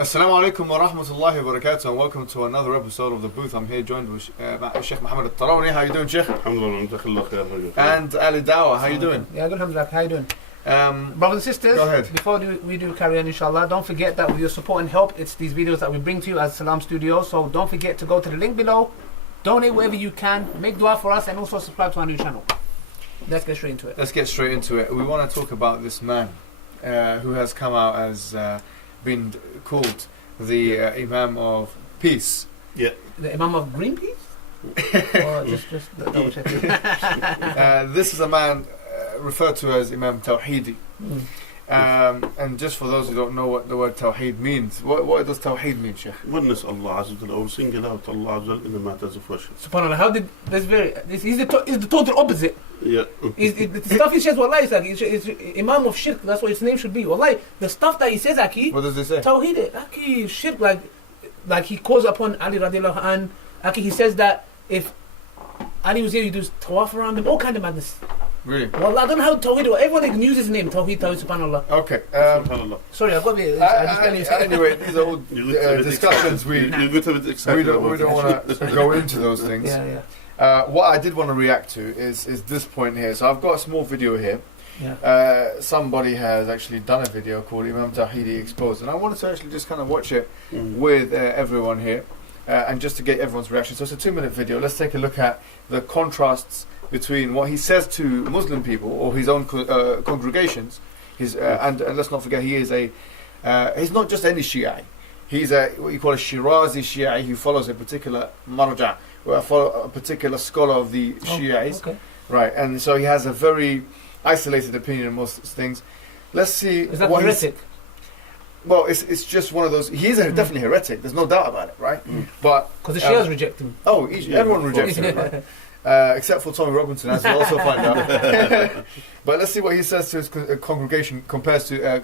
Assalamu alaikum wa rahmatullahi wa barakatuh, and welcome to another episode of The Booth. I'm here joined with Sheikh Mohammed Hijab. How you doing, Sheikh? Alhamdulillah. And Ali Dawa, how you doing? Yeah, good, alhamdulillah. How you doing? Brothers and sisters, go ahead. Before we do carry on, inshallah, don't forget that with your support and help, it's these videos that we bring to you as Salam Studios. So don't forget to go to the link below, donate wherever you can, make dua for us, and also subscribe to our new channel. Let's get straight into it. We want to talk about this man who has come out as been called the Imam of Peace. Yeah. The Imam of Greenpeace? Or just double check. This is a man referred to as Imam Tawheed. And just for those who don't know what the word Tawheed means, what does Tawheed mean, Sheikh? Oneness Allah Azza wa Jalla, or single out Allah Azza wa Jalla in the matters of worship. SubhanAllah, how did this is the total opposite. Yeah. The stuff he says, wallahi, is Imam of Shirk. That's what his name should be. Wallahi, the stuff that he says, Aki. What does it say? Tawheed, Aki, Shirk, like he calls upon Ali radiallahu anh. Aki, he says that if Ali was here, you do tawaf around him, all kind of madness. Really? Wallah, I don't know how Tawheed, everyone can use his name, Tawheed, subhanallah. Okay. Sorry, I've got to be. Anyway, these are all discussions we don't want to go into those things. Yeah. What I did want to react to is this point here. So I've got a small video here. Yeah. Somebody has actually done a video called Imam Tawheed Exposed, and I wanted to actually just kind of watch it with everyone here, and just to get everyone's reaction. So it's a 2-minute video. Let's take a look at the contrasts between what he says to Muslim people or his own congregations. And let's not forget, he is he's not just any Shi'i. He's what you call a Shirazi Shi'i who follows a particular marja, or a particular scholar of the Shi'is. Okay. Right, and so he has a very isolated opinion on most things. Let's see. Is that what heretic? Well, it's just one of those. He is definitely heretic. There's no doubt about it, right? But Because the Shias reject him. Oh, everyone rejects him, right? Except for Tommy Robinson, as we'll also find out. But let's see what he says to his congregation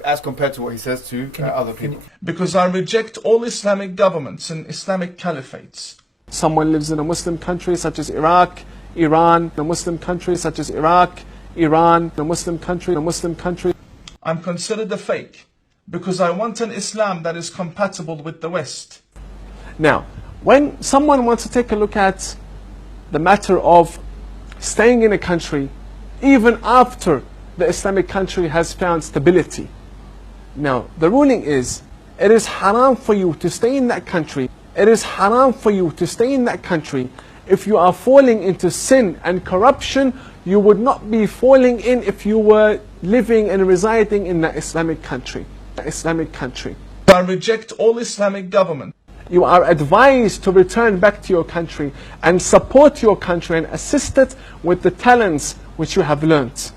as compared to what he says to other people. Because I reject all Islamic governments and Islamic caliphates. Someone lives in a Muslim country such as Iraq, Iran, a Muslim country such as Iraq, Iran, a Muslim country. I'm considered a fake because I want an Islam that is compatible with the West. Now, when someone wants to take a look at the matter of staying in a country even after the Islamic country has found stability. Now, the ruling is, it is haram for you to stay in that country. It is haram for you to stay in that country. If you are falling into sin and corruption, you would not be falling in if you were living and residing in that Islamic country. I reject all Islamic government. You are advised to return back to your country and support your country and assist it with the talents which you have learnt.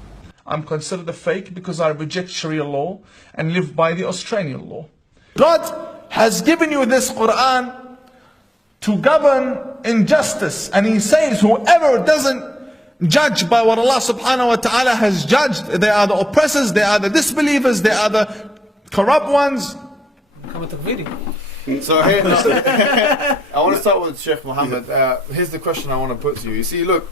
I'm considered a fake because I reject Sharia law and live by the Australian law. God has given you this Quran to govern injustice, and He says whoever doesn't judge by what Allah subhanahu wa ta'ala has judged, they are the oppressors, they are the disbelievers, they are the corrupt ones. So here, I want to start with Sheikh Mohammed. Here's the question I want to put to you. You see, look,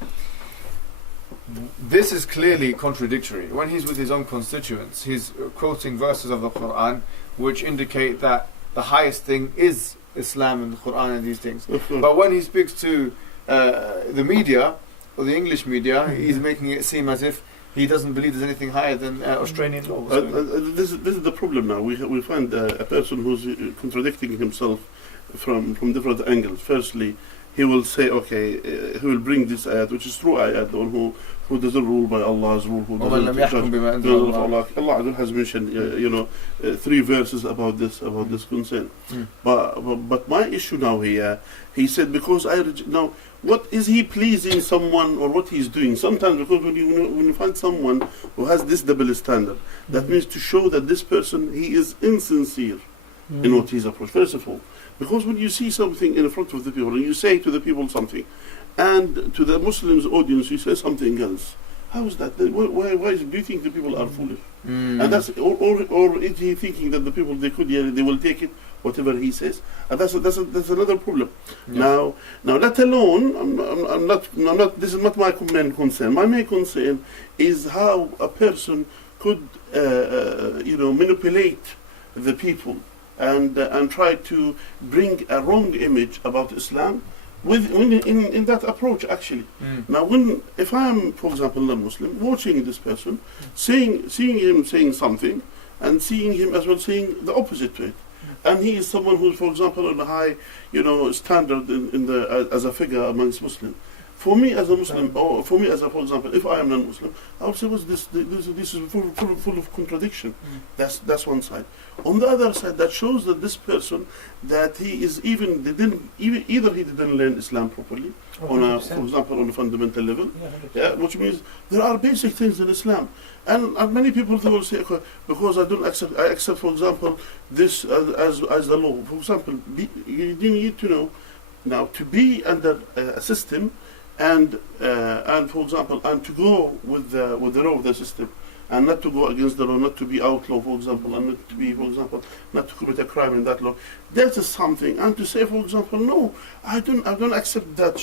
this is clearly contradictory. When he's with his own constituents, he's quoting verses of the Quran which indicate that the highest thing is Islam and the Quran and these things. But when he speaks to the media, or the English media, he's making it seem as if he doesn't believe there's anything higher than Australian law. This is the problem now. We find a person who's contradicting himself from different angles. Firstly, he will say, okay, he will bring this ayat, which is true ayat, the one who doesn't rule by Allah's rule, who doesn't judge. Allah has mentioned, 3 verses about this concern. But my issue now here, he said, because now, what is he pleasing someone or what he's doing? Sometimes, because when you find someone who has this double standard, that means to show that this person, he is insincere in what he's approached. First of all, because when you see something in front of the people and you say to the people something, and to the Muslims audience you say something else, how is that? Why do you think the people are foolish? And that's or is he thinking that the people they will take it whatever he says? And that's another problem. Yeah. Now let alone I'm not. This is not my main concern. My main concern is how a person could manipulate the people and try to bring a wrong image about Islam in that approach actually. Now if I am, for example, non-Muslim, watching this person, seeing him saying something, and seeing him as well saying the opposite to it, and he is someone who's, for example, on a high, standard in the as a figure amongst Muslims. For me as a Muslim, or for me as a, for example, if I am non-Muslim, I would say, what's this? This is full of contradiction. That's one side. On the other side, that shows that this person, that he is either he didn't learn Islam properly, for example, on a fundamental level, which means there are basic things in Islam, and many people they will say, okay, because I accept, for example, this as the law. For example, you need to know now to be under a system. And for example, and to go with the law of the system, and not to go against the law, not to be outlaw, for example, and not to be, for example, not to commit a crime in that law. That is something. And to say, for example, no, I don't accept that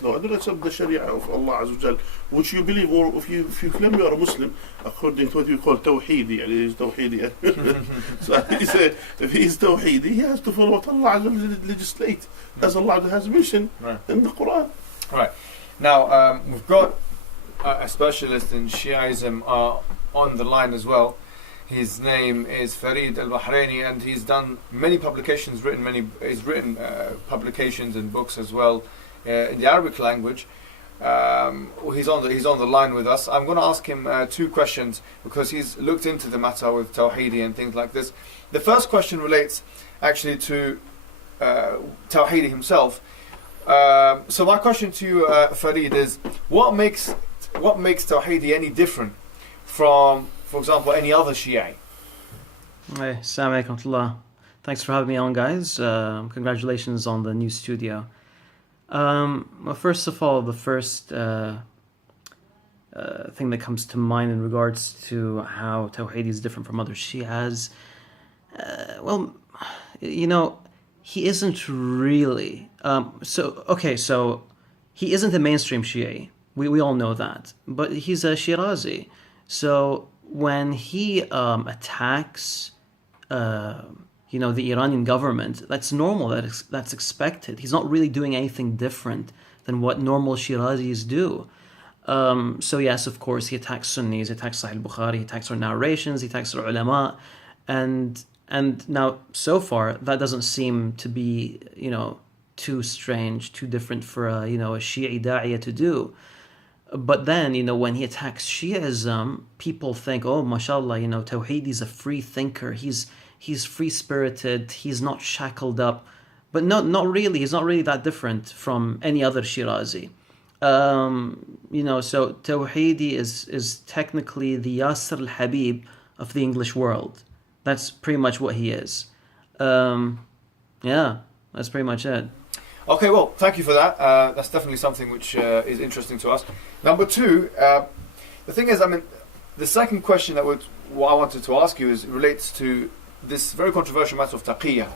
law. I don't accept the Sharia of Allah Azza wa Jal, which you believe, or if you claim you are a Muslim, according to what you call Tawheed, he is Tawheed. So if he is Tawheed, he has to follow what Allah Azza wa Jal legislate, as Allah has mentioned in the Quran. Right. Now, we've got a specialist in Shiaism on the line as well. His name is Farid al-Bahraini, and he's done many publications, he's written publications and books as well in the Arabic language. He's on the line with us. I'm going to ask him two questions because he's looked into the matter with Tawheedi and things like this. The first question relates actually to Tawheedi himself. So my question to you, Farid, is what makes Tawheedi any different from, for example, any other Shia? Hey, Assalamu alaikum warahmatullah. Thanks for having me on, guys. Congratulations on the new studio. Well, first of all, the first thing that comes to mind in regards to how Tawheedi is different from other Shias, he isn't really. So he isn't a mainstream Shia. We all know that. But he's a Shirazi. So when he attacks, the Iranian government, that's normal. That's expected. He's not really doing anything different than what normal Shirazis do. So yes, of course, he attacks Sunnis, he attacks Sahih al-Bukhari, he attacks our narrations, he attacks our ulama, and now, so far, that doesn't seem to be, too strange, too different for a Shi'i da'iyah to do. But then, when he attacks Shi'ism, people think, oh, mashallah, Tawheedi is a free thinker. He's free-spirited. He's not shackled up. But no, not really. He's not really that different from any other Shirazi. So Tawheedi is technically the Yasser al-Habib of the English world. That's pretty much what he is. That's pretty much it. Okay, well, thank you for that. That's definitely something which is interesting to us. Number two, the thing is, the second question what I wanted to ask you relates to this very controversial matter of taqiyya.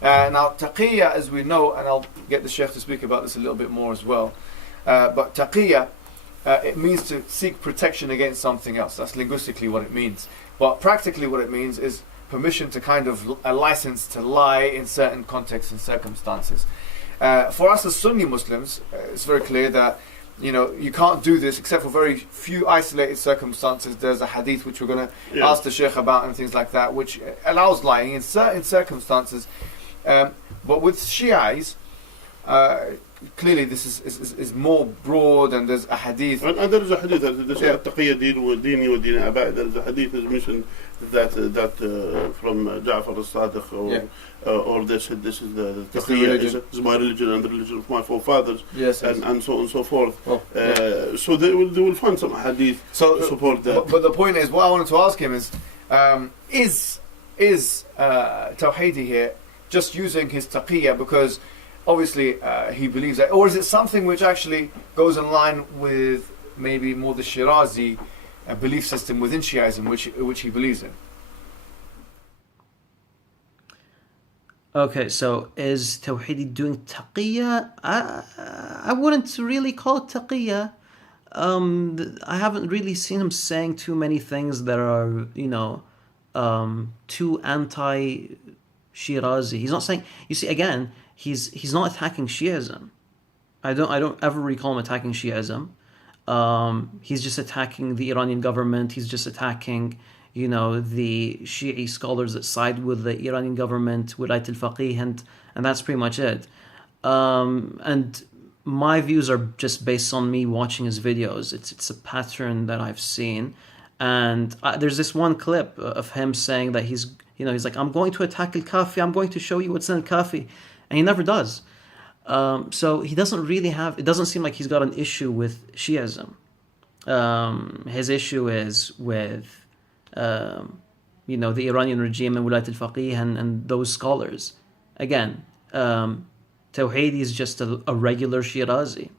Now, taqiyya, as we know, and I'll get the Sheikh to speak about this a little bit more as well, but taqiyya, it means to seek protection against something else. That's linguistically what it means. But practically what it means is permission to kind of a license to lie in certain contexts and circumstances. For us as Sunni Muslims, it's very clear that you can't do this except for very few isolated circumstances. There's a hadith which we're going to ask the Sheikh about and things like that, which allows lying in certain circumstances. But with Shi'is, clearly this is more broad, and there's a hadith. And there is a hadith that التقية ديني ودين آبائي. There is a hadith that mentioned that from Ja'far al-Sadiq, or they said this is the taqiyya is my religion and the religion of my forefathers, and so on and so forth. So they will find some hadith to support that. But the point is, what I wanted to ask him is Tawheedi here just using his taqiyya because obviously he believes that, or is it something which actually goes in line with maybe more the Shirazi belief system within Shiism, which he believes in? Okay, so is Tawheedi doing taqiyya? I wouldn't really call it taqiyya. I haven't really seen him saying too many things that are, too Shirazi. He's not saying. You see, again, he's not attacking Shiism. I don't ever recall him attacking Shiism. He's just attacking the Iranian government. He's just attacking, the Shi'i scholars that side with the Iranian government, Wilayat al-Faqih, and that's pretty much it. And my views are just based on me watching his videos. It's a pattern that I've seen. And there's this one clip of him saying that he's like, I'm going to attack al-Kafi. I'm going to show you what's in al-Kafi. And he never does. So he doesn't really it doesn't seem like he's got an issue with Shiism. His issue is with, the Iranian regime and Wilayat al-Faqih and those scholars. Again, Tawheed is just a regular Shirazi.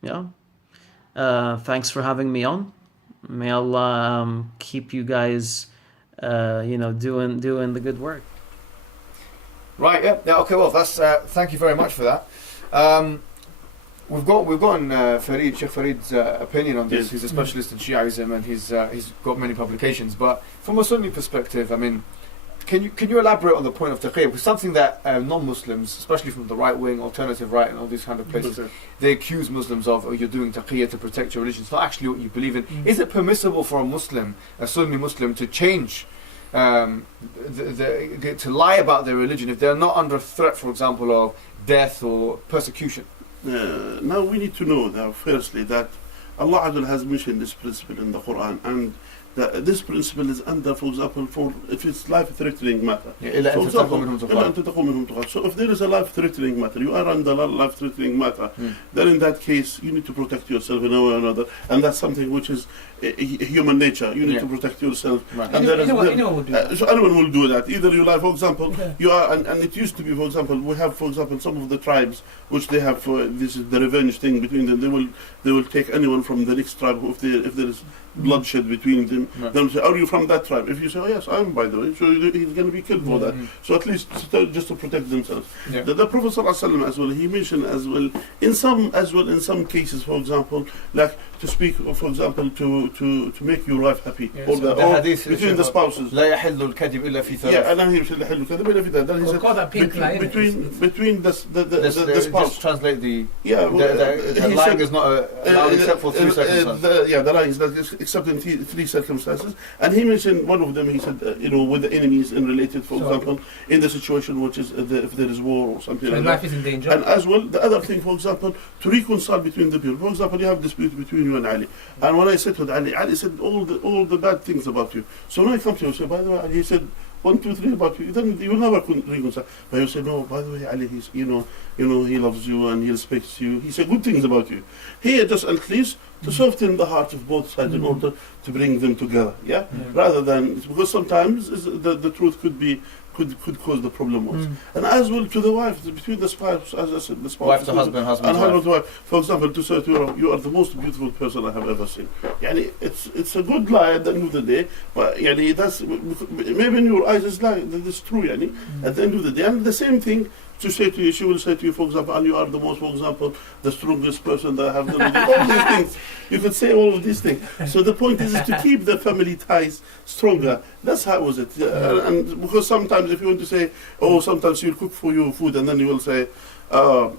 Yeah. Thanks for having me on. May Allah keep you guys, doing the good work. Right. Yeah. Okay. Well, that's. Thank you very much for that. We've gotten Sheikh Farid's opinion on this. Yes. He's a specialist in Shiaism, and he's got many publications. But from a Sunni perspective, I mean, can you elaborate on the point of taqiyya? Because something that non-Muslims, especially from the right wing, alternative right, and all these kind of places, they accuse Muslims of, you're doing taqiyya to protect your religion. It's not actually what you believe in. Is it permissible for a Sunni Muslim, to change? To lie about their religion if they're not under threat, for example, of death or persecution? Now we need to know that firstly that Allah Azza has mentioned this principle in the Quran, and that this principle is under, for example, if it's life-threatening matter. For example, so if there is a life-threatening matter, you are under life-threatening matter, then in that case you need to protect yourself in a way or another, and that's something which is human nature. You need to protect yourself. Right. And anyone will do that. So anyone will do that. Either you lie, for example, you are, and it used to be, for example, we have, for example, some of the tribes which they have. This is the revenge thing between them. They will take anyone from the next tribe if there is bloodshed between them. Right. Then say, are you from that tribe? If you say, oh yes, I am, by the way, so he's going to be killed for that. So at least just to protect themselves. Yeah. The Prophet ﷺ as well, he mentioned as well in some cases, for example, like to speak, for example, to make your life happy, or between the spouses. لا يحل الكذب إلا في ثلاث. Yeah, and then he said, then he said between the spouse. Just translate the. Yeah, the lying is not allowed except for three circumstances. The lying is not except in three circumstances. And he mentioned one of them. He said, with the enemies and related, for example, in the situation which is if there is war or something like that. Life is in danger. And as well, the other thing, for example, to reconcile between the people. For example, you have dispute between you and Ali. And when I said with Ali said all the bad things about you. So when I come to you, I say, by the way, Ali, he said 1, 2, 3 about you. Then you will never reconcile. But you say, no, by the way, Ali, he's, he loves you and he respects you. He said good things about you. Here, just at least to soften the heart of both sides in order to bring them together. Yeah, rather than, because sometimes the truth could cause the problem worse. And as well to the wife, between the spouse, as I said, the spouse, Wife to husband, husband to wife. For example, to say to her, you are the most beautiful person I have ever seen. Yani, it's a good lie at the end of the day, but yani, that's maybe in your eyes it's lie. That's true. Yani, at the end of the day, and the same thing. To say to you, she will say to you, for example, and you are the most, for example, the strongest person that I have done. All these things. You could say all of these things. So the point is to keep the family ties stronger. That's how was it. And because sometimes if you want to say, sometimes she'll cook for you food and then you will say,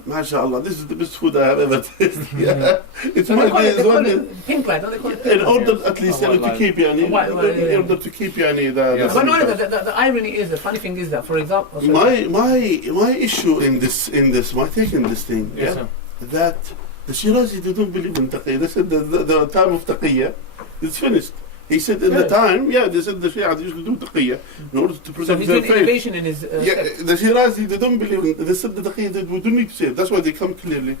mashallah, this is the best food I have ever tasted. It's my pink light, don't they call it? In order at least to keep the irony is, the funny thing is that, for example, my issue in this, my take in this thing, that the Shirazi, they don't believe in taqiyya. They said the time of taqiyya is finished. He said in the time, they said the Shia used to do taqiyya in order to protect their faith. Innovation in his the Shirazi, they don't believe in. They said the taqiyya, we don't need to say it. That's why they come clearly.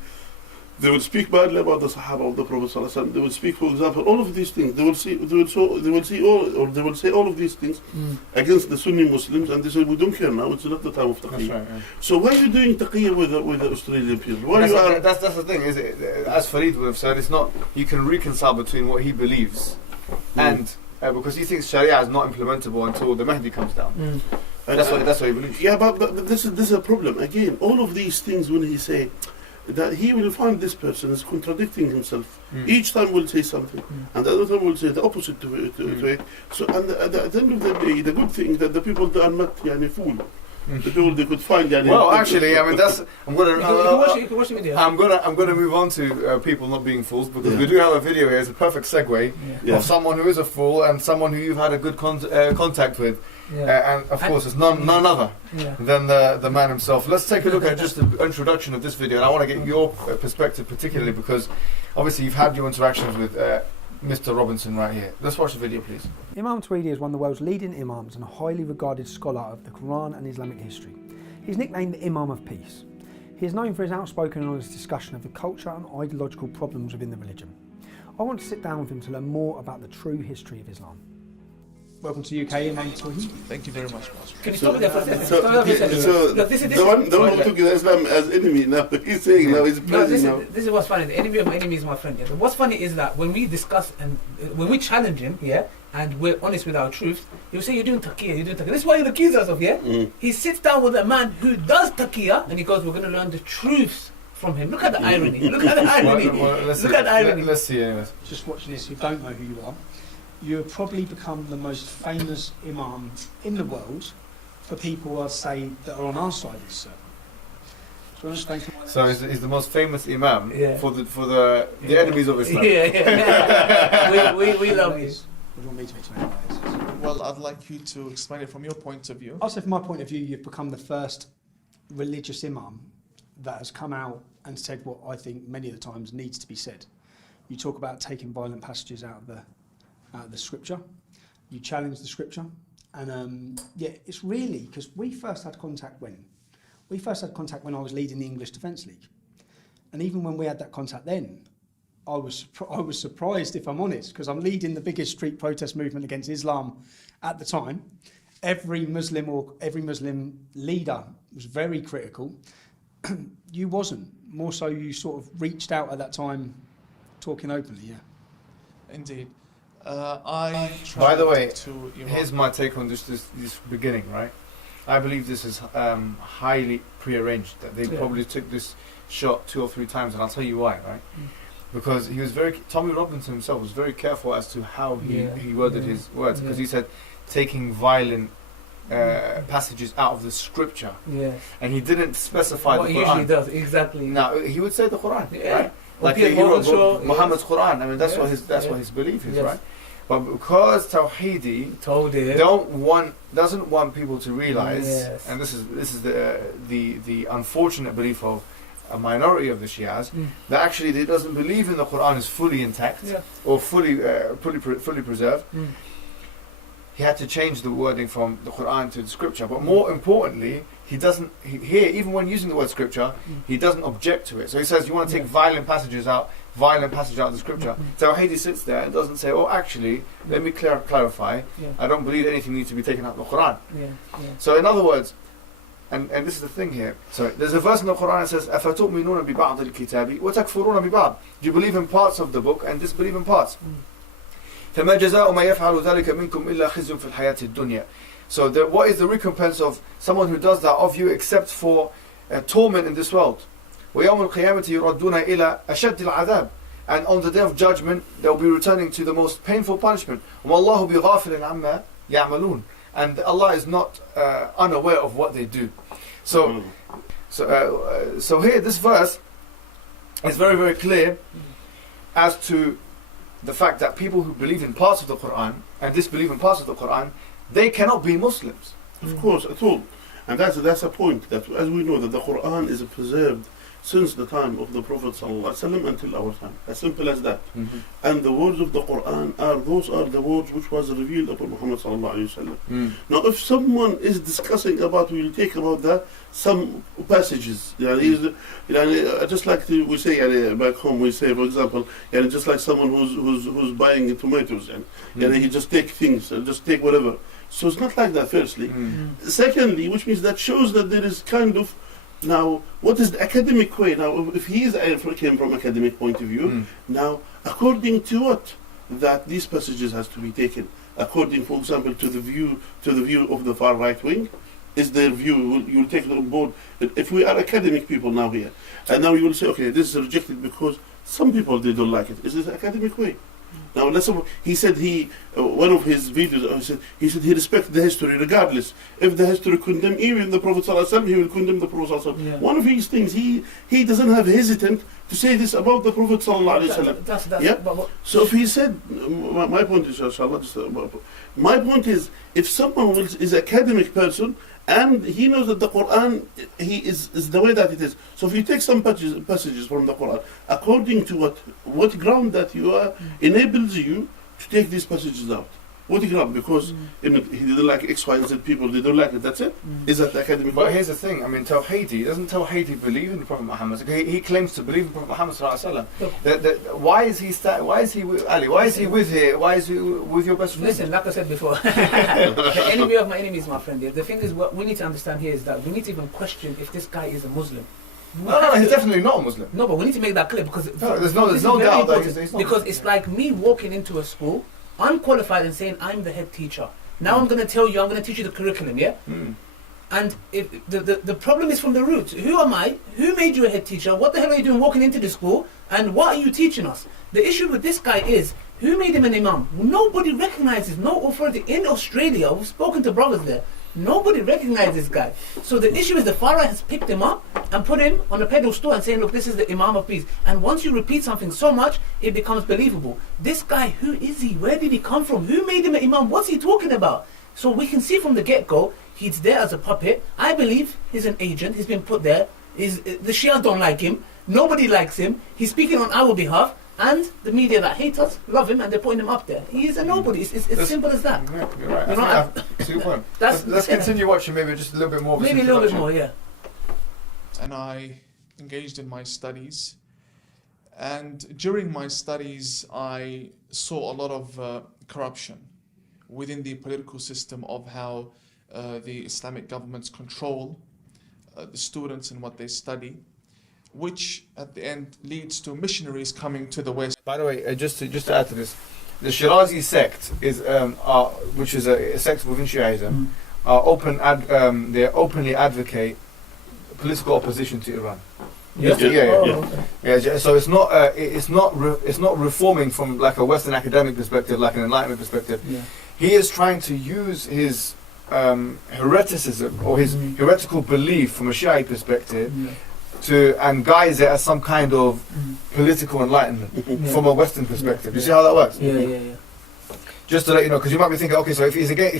They will speak badly about the Sahaba of the Prophet ﷺ. They will speak, for example, all of these things. They will say all of these things against the Sunni Muslims, and they say we don't care now. It's not the time of taqiyya. Right, So why are you doing taqiyya with the Australian people? That's the thing. Is it, as Farid would have said, it's not. You can reconcile between what he believes and because he thinks Sharia is not implementable until the Mahdi comes down. That's what he believes. Yeah, but this is a problem again. All of these things when he say. that he will find this person is contradicting himself. Each time will say something, and the other time will say the opposite to it. So, and at the end of the day, the good thing that the people they are not fooled. The people they could find. Well, actually, I mean that's. I'm gonna. You can watch the video. I'm gonna move on to people not being fools, because we do have a video here. It's a perfect segue of someone who is a fool and someone who you've had a good contact with. And of course, it's none other than the man himself. Let's take a look at just the introduction of this video, and I want to get your perspective, particularly because obviously you've had your interactions with Mr. Robinson right here. Let's watch the video, please. Imam Tawheed is one of the world's leading imams and a highly regarded scholar of the Quran and Islamic history. He's nicknamed the Imam of Peace. He is known for his outspoken and honest discussion of the culture and ideological problems within the religion. I want to sit down with him to learn more about the true history of Islam. Welcome to UK, Imam Tawheed. Thank you very much, Pastor. Can you stop it there for a second? So Look, the one who took Islam as enemy now, he's saying now he's praising now. This is what's funny. The enemy of my enemy is my friend. But what's funny is that when we discuss and when we challenge him, and we're honest with our truth, he'll say, you're doing taqiyya, you're doing taqiyya. This is why he accuses us of, He sits down with a man who does taqiyya, and he goes, we're going to learn the truths from him. Look at the irony. Look at the irony. Look at the irony. Let's see anyways. Just watching this, who don't know who you are, you have probably become the most famous imam in the world for people, I'd say, that are on our side of the circle. So he's the most famous imam for the enemies of Islam. We love you. What do you want me to explain about this? Well, I'd like you to explain it from your point of view. I'll say from my point of view, you've become the first religious imam that has come out and said what I think many of the times needs to be said. You talk about taking violent passages out of the scripture. You challenge the scripture. And it's really, because we first had contact when? We first had contact when I was leading the English Defence League. And even when we had that contact then, I was surprised, if I'm honest, because I'm leading the biggest street protest movement against Islam at the time. Every Muslim leader was very critical. You wasn't. More so, you sort of reached out at that time, talking openly, Indeed. I By the way, to here's my take on this beginning, right? I believe this is highly prearranged, that they probably took this shot 2 or 3 times, and I'll tell you why, right? Because he was Tommy Robinson himself was very careful as to how he worded his words, because he said taking violent passages out of the scripture, and he didn't specify what the Quran. Quran. Usually does, exactly. No, he would say the Quran, right? Like he wrote Muhammad's Quran. I mean, that's what his belief is, right? But because Tawheedi doesn't want people to realize, and this is the unfortunate belief of a minority of the Shias, that actually he doesn't believe in the Quran is fully intact or fully preserved. He had to change the wording from the Quran to the scripture. But more importantly, he doesn't here, even when using the word scripture, he doesn't object to it. So he says, you want to take violent passages out of the scripture. Tawheedi sits there and doesn't say, oh, actually, let me clarify. I don't believe anything needs to be taken out of the Quran. So in other words, and this is the thing here. So there's a verse in the Quran that says, أَفَتُؤْمِنُونَ بِبَعْضِ الْكِتَابِ وَتَكْفُرُونَ بِبَعْضِ. Do you believe in parts of the book and disbelieve in parts? فَمَا جَزَاءُ مَا يَفْعَلُ ذَلِكَ مِنْكُمْ إِلَّا خِزْيٌ فِي الْحَيَاةِ الدُّنْيَا. So what is the recompense of someone who does that of you except for torment in this world? وَيَوْمُ الْقِيَامَةِ يُرَدُّونَ إِلَى أَشَدِّ الْعَذَابِ. And on the day of judgment, they'll be returning to the most painful punishment. وَاللَّهُ بِغَافِلٍ عَمَّا يَعْمَلُونَ. And Allah is not unaware of what they do. So here, this verse is very, very clear as to the fact that people who believe in parts of the Quran and disbelieve in parts of the Quran, they cannot be Muslims. Of course, at all. And that's a point, that as we know that the Quran is preserved since the time of the Prophet ﷺ until our time. As simple as that. And the words of the Quran are the words which was revealed upon Muhammad ﷺ. Now if someone is discussing about, we'll take about that, some passages, just like we say back home, we say, for example, just like someone who's buying tomatoes, and he just take things, just take whatever. So it's not like that, firstly. Secondly, which means that shows that there is kind of, now, what is the academic way? Now, if he came from academic point of view, now, according to what? That these passages has to be taken. According, for example, to the view of the far right wing, is their view. You'll take it on board. If we are academic people now here, and now you will say, okay, this is rejected because some people they don't like it. Is this the academic way? Now, he said one of his videos, he said he respects the history regardless. If the history condemn even the Prophet ﷺ, he will condemn the Prophet ﷺ. Yeah. One of these things, he doesn't have hesitant to say this about the Prophet ﷺ. That's Yeah? So if he said, my point is, inshallah, my point is, if someone is an academic person, and he knows that the Quran is the way that it is. So if you take some passages from the Quran, according to what ground that you are, enables you to take these passages out. What ground? Because he didn't like X, Y, and Z people, they don't like it, that's it? Is that the academic? But here's the thing, I mean, Tawheed, doesn't Tawheed believe in the Prophet Muhammad? He claims to believe in Prophet Muhammad sallallahu alaihi wasallam. Why is he with Ali? Why is he with here? Why is he with your best friend? Listen, like I said before, the enemy of my enemy is my friend. The thing is, what we need to understand here is that we need to even question if this guy is a Muslim. No, he's definitely not a Muslim. No, but we need to make that clear because there's no doubt that he's not. Because it's like me walking into a school, unqualified, and saying I'm the head teacher. Now I'm going to tell you, I'm going to teach you the curriculum, yeah? And if the problem is from the roots. Who am I? Who made you a head teacher? What the hell are you doing walking into the school? And what are you teaching us? The issue with this guy is, who made him an imam? Nobody recognizes, no authority in Australia. We've spoken to brothers there. Nobody recognizes this guy. So the issue is the far right has picked him up and put him on a pedestal and saying, look, this is the Imam of peace. And once you repeat something so much, it becomes believable. This guy, who is he? Where did he come from? Who made him an Imam? What's he talking about? So we can see from the get-go, he's there as a puppet. I believe he's an agent. He's been put there. The Shia don't like him. Nobody likes him. He's speaking on our behalf. And the media that hate us love him and they're putting him up there. He is a nobody. It's as simple as that. Yeah, you're right. You know, That's your point. Yeah. Let's continue watching maybe just a little bit more of Maybe a little bit more, yeah. And I engaged in my studies. And during my studies, I saw a lot of corruption within the political system of how the Islamic governments control the students and what they study, which at the end leads to missionaries coming to the West. By the way, just to add to this, the Shirazi sect is, which is a sect within Shiaism, they openly advocate political opposition to Iran. Yeah. So it's not reforming from like a Western academic perspective, like an Enlightenment perspective. Yeah. He is trying to use his hereticism or his heretical belief from a Shiite perspective. And guise it as some kind of political enlightenment from a Western perspective. You see how that works? Yeah. Just to let you know, because you might be thinking, okay, so if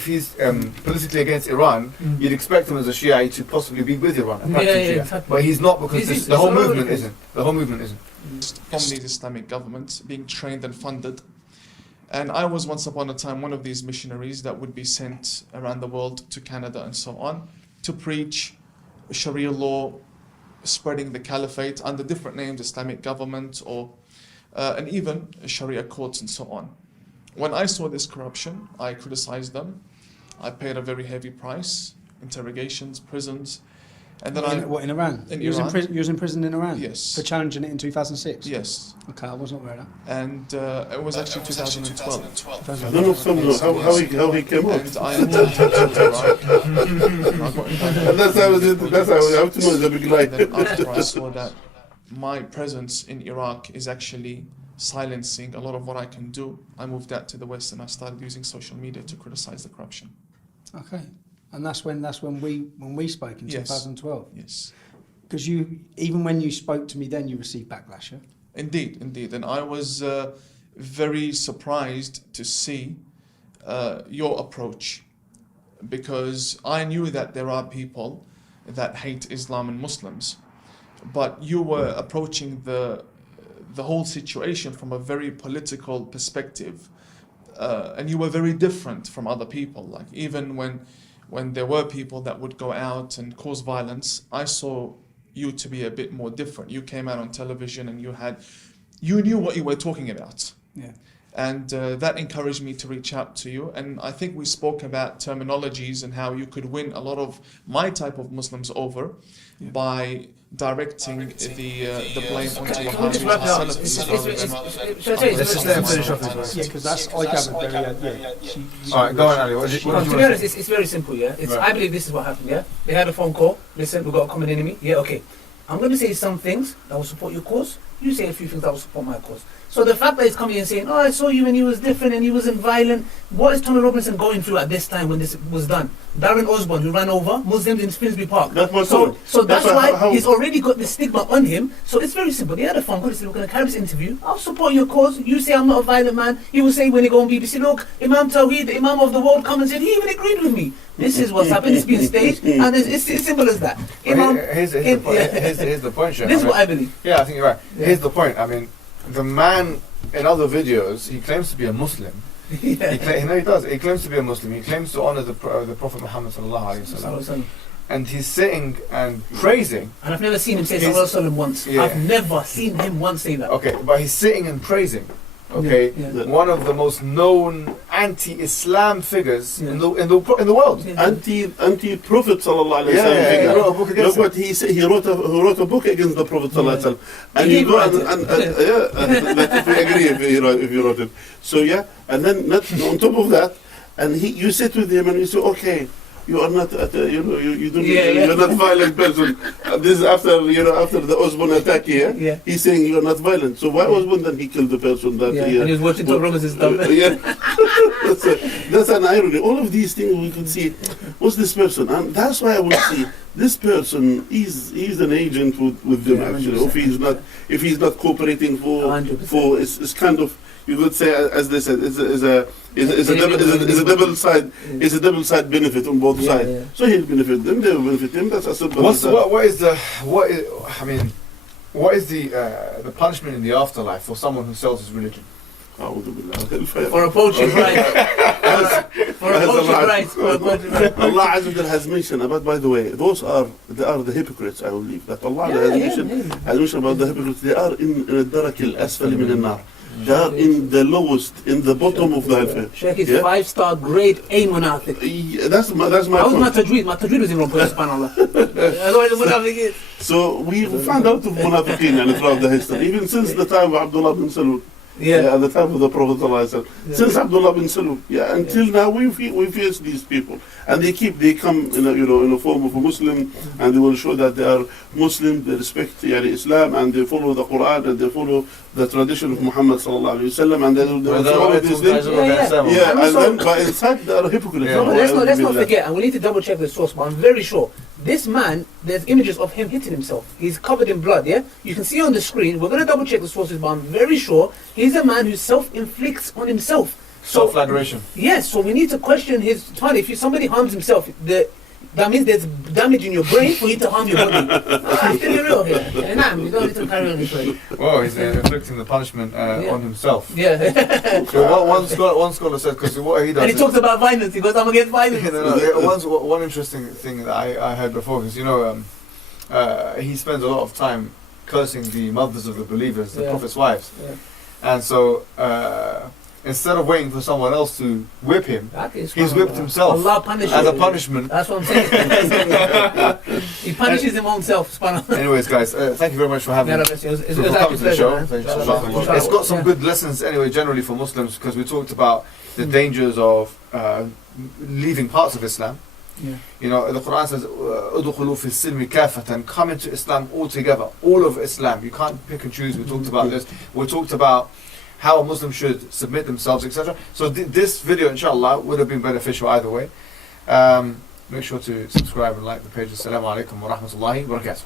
he's politically against Iran, you'd expect him as a Shiite to possibly be with Iran, a practicing Shia. Exactly. But he's not, because the whole movement isn't. The whole movement isn't. From these Islamic governments being trained and funded. And I was once upon a time one of these missionaries that would be sent around the world to Canada and so on to preach Sharia law, spreading the caliphate under different names, Islamic government or and even Sharia courts and so on. When I saw this corruption, I criticized them. I paid a very heavy price, interrogations, prisons, and then in Iran? In you Iran. You was in prison in Iran? Yes. For challenging it in 2006? Yes. Okay, I wasn't aware of that. And it was actually 2012. I don't know how he came out. And I entered into Iraq. That's how I have to know the big lie. Then after I saw that my presence in Iraq is actually silencing a lot of what I can do, I moved out to the West and I started using social media to criticize the corruption. Okay, and that's when we spoke in 2012. Yes. Because even when you spoke to me then, you received backlash. Yeah? Indeed, and I was very surprised to see your approach, because I knew that there are people that hate Islam and Muslims, but you were approaching the whole situation from a very political perspective, and you were very different from other people. Like even when there were people that would go out and cause violence, I saw you to be a bit more different. You came out on television and you knew what you were talking about. Yeah. And that encouraged me to reach out to you. And I think we spoke about terminologies and how you could win a lot of my type of Muslims over by directing the blame onto Wahhabis and Salafis rather than... Let's just let him finish off his words. Yeah, because that's I gathered very. Alright, go on, Ali. What did you To be want honest, to say? it's very simple, yeah. It's Right. I believe this is what happened, yeah. They had a phone call. Listen, we've got a common enemy. Yeah, okay. I'm going to say some things that will support your cause. You say a few things that will support my cause. So the fact that he's coming and saying, oh, I saw you when he was different and he wasn't violent. What is Tony Robinson going through at this time when this was done? Darren Osborne, who ran over Muslims in Finsbury Park. That's my So point. that's That's why how- he's already got the stigma on him. So it's very simple. They had a phone call. They said, we're going to carry this interview. I'll support your cause. You say I'm not a violent man. He will say when he go on BBC, look, Imam Tawheed, the Imam of the world, come and said, he even agreed with me. This is what's happened. It's been staged. And it's simple as that. Well, Imam, here's the point. Here's the point, Sheikh. this is what I believe. Yeah, I think you're right. Yeah. Here's the point. I mean, the man in other videos, he claims to be a Muslim. Yeah. He does. He claims to be a Muslim. He claims to honor the Prophet Muhammad sallallahu alaihi wasallam. And he's sitting and praising. And I've never seen him say He's- Sallallahu Alaihi Wasallam once. Yeah. I've never seen him once say that. Okay, but he's sitting and praising. Okay, Yeah, yeah. one of the most known anti-Islam figures Yeah. in the world. Yeah. Anti-Prophet sallallahu alaihi Yeah, wasallam. yeah, he wrote a book against Look what he said. He wrote a book against the Prophet sallallahu alaihi wasallam. And He you go wrote and it. that if we agree if he wrote it. So yeah, and then on top of that, and you sit with him and you say, okay, you are not you don't you're not violent person. This is after the Osborne attack here. Yeah. He's saying you're not violent. So why Osborne then he killed the person that Yeah, he and he was watching Tom Robinson's stuff. yeah. That's an irony. All of these things we could see. What's this person? And that's why I would see this person is an agent with them Yeah, actually. 100%. If he's not cooperating for 100%. it's kind of, you could say, as they said, it's a double side. It's a double side benefit on both Yeah, sides. yeah. So he'll benefit them. They will benefit him. That's as simple as that. What is the punishment in the afterlife for someone who sells his religion? A'udhu billah. For a poaching right. For a poaching right. For a poaching right. Allah Azza wa Jalla has mentioned, but by the way, they are the hypocrites, I believe. That Allah has mentioned about the hypocrites. They are in الدرك الأسفل من النار. They are in the lowest, in the bottom of the hellfire. Sheikh is Yeah? 5-star grade A Munafiq. That's my How was my point. tajweed? My tajweed was in wrong place, subhanAllah. Otherwise, the Munafiq is. So we found out of munafiqeen and throughout the history, even since the time of Abdullah bin Salul. Yeah. At the time of the Prophet ﷺ. Since Abdullah bin Salul, until now we face these people, and they come in a form of a Muslim, and they will show that they are Muslim, they respect Islam, and they follow the Quran, and they follow the tradition of Muhammad sallallahu alaihi wasallam, and they will do all of these things. Yeah. And then but inside they are hypocrites. Yeah. No, but let's not forget, and we need to double check the source, but I'm very sure this man, there's images of him hitting himself. He's covered in blood, yeah? You can see on the screen, we're going to double check the sources, but I'm very sure he's a man who self-inflicts on himself. So, Self-flagellation. yes, so we need to question his, if somebody harms himself, that means there's damage in your brain for you to harm your body. Let's be real here. And you don't need to carry on this way. Well, he's inflicting the punishment on himself. Yeah. So one scholar said, because what he does And he is- talks about violence, he goes, I'm against violence. One interesting thing that I heard before, because he spends a lot of time cursing the mothers of the believers, the Yeah. Prophet's wives. Yeah. And so instead of waiting for someone else to whip him, he's whipped himself Allah punishes as a him. punishment. That's what I'm saying. He punishes him own self. Anyways, guys, thank you very much for having Yeah, me. it was for actually coming to the pleasure, show. man. Thank you so Inshallah. much. It's got some good lessons anyway, generally for Muslims, because we talked about the dangers of leaving parts of Islam. Yeah. The Quran says, "Udkhulu fi silmi kafatan," come into Islam altogether, all of Islam. You can't pick and choose. We talked about this. We talked about how a Muslim should submit themselves, etc. So this video, inshallah, would have been beneficial either way. Make sure to subscribe and like the page. Assalamu alaikum wa rahmatullahi wa barakatuh.